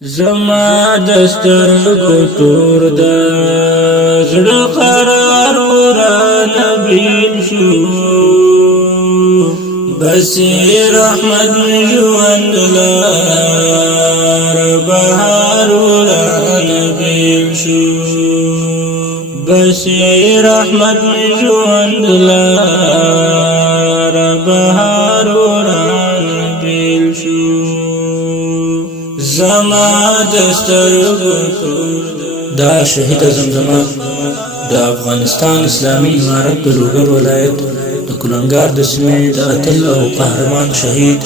زما دسترګو تور د زړه قرار ورانه بیل شو بصیر رحمت ژوند لار بهار ورانه بیل شو بصیر رحمت ژوند لار بهار ورانه بیل شو زما دسترګو تور دا شهید زمزمه د افغانستان اسلامی امارت د لوګر ولایت د کلنګار د سیمې د اتل او قهرمان شهید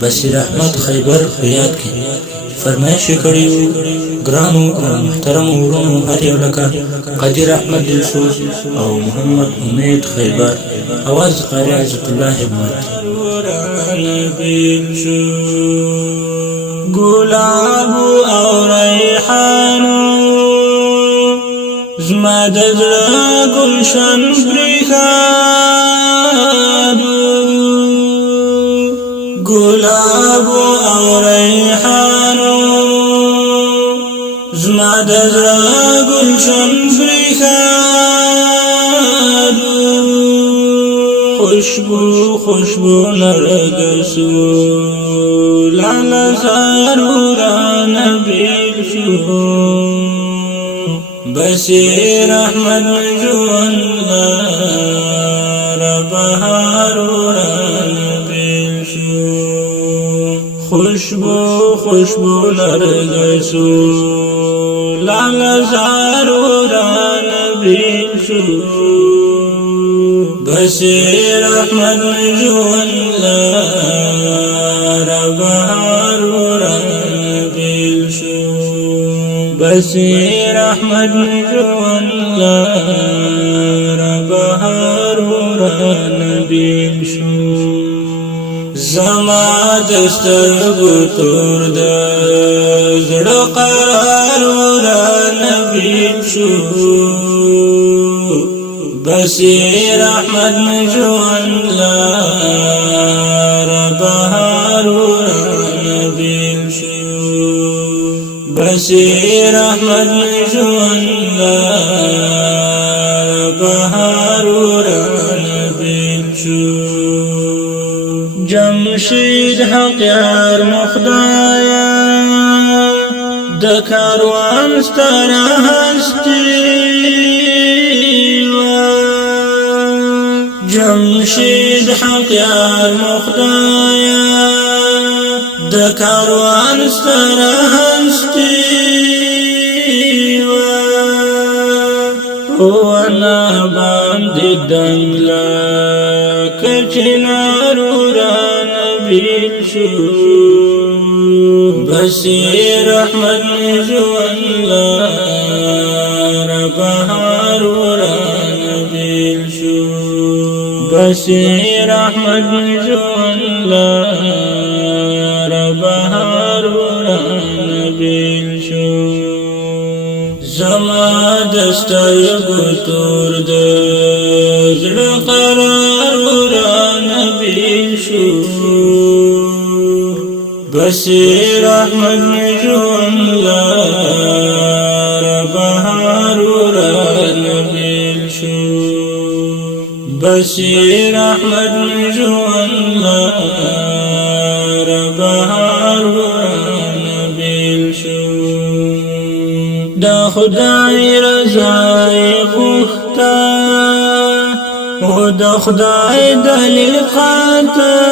بصیر احمد خیبر په یاد کې فرمایش کړی و ګرانو او محترمو ورونو هر یو لکه قدیر احمد دلسوز او محمد امید خیبر اواز قاری عزت الله همت گلاب او ریحانو زما د زړه گلشن پرېښادو گلاب او ریحانو زما د زړه گلشن پرېښادو خوشبو نرګسو لالا زارورانه بیل شو بصیر احمد ژوند لار بهار ورانه بیل شو خوشبو نرګسو لالا زارورانه بیل شو بصیر احمد ژوند لار بهار ورانه بیل شو بصیر احمد ژوند لار بهار ورانه بیل شو زما دسترګو تور د زړه قرار ورانه بیل شو بصیر احمد ژوند لار بهار ورانه بیل شو بصیر احمد ژوند لار بهار ورانه بیل شو جمشید حق یار مخدایا د کاروان ستر هستی جمشید حق یار مخدایا د کاروان ستر هستی وانا باندې دنګلا کچنار ورانه بیل شو بصیر احمد ژوند لار بهار ورانه بیل شو بصیر احمد ژوند لار بهار ورانه بیل شو زما دسترګو تور د زړه قرار ورانه بیل شو بصیر احمد ژوند لار بهار ورانه بیل شو بصیر احمد ژوند لار بهار ورانه بیل شو دا خدای رضا غوښته او دا خدای دلیل قاطع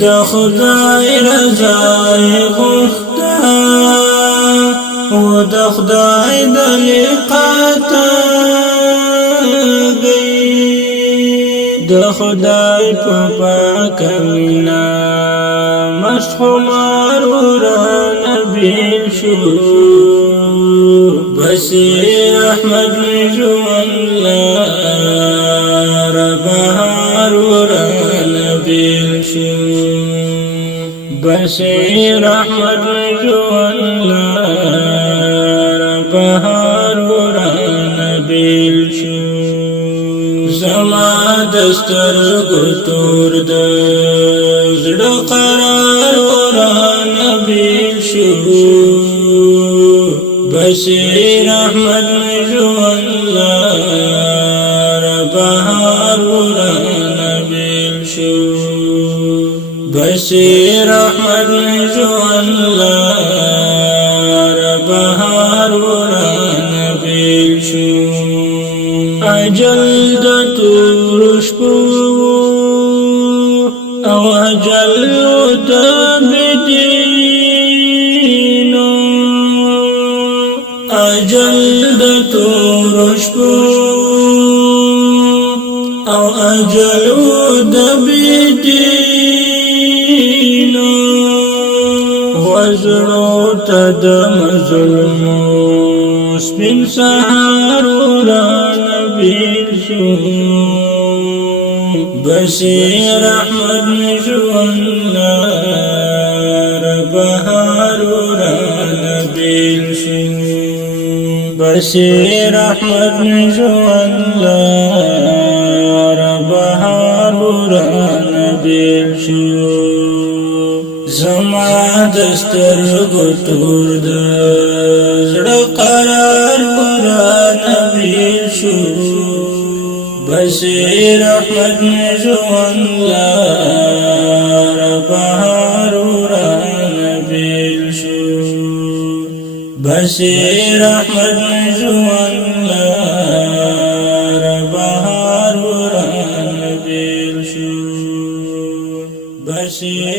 دا خدای رضا غوښته او دا خدای دلیل قاطع دا خدای په پاک مینا مست خمار ورانه بیل شو بصیر احمد ژوند لار بهار ورانه بیل شو بصیر احمد ژوند لار بهار ورانه بیل شو زما دسترګو تور د زړه قرار وران بیل شو بشیر احمد مجوان لار بهار وران بیل شو بشیر احمد مجوان لار بهار وران بیل شو اجل د تور شپو او اجل د بدینو اجل د تور شپو او اجل د بدینو وزړو ته د مظلومو سپین سهار وران بیل شو بشیر احمد مجوان لار بهار وران بیل شو بشیر احمد مجوان لار بهار وران بیل شو زما دسترګو تور د زړه قرار وران بیل شو بشیر احمد مجوان لار بهار وران بیل شو بشیر احمد مجوان لار بهار وران بیل شو بشیر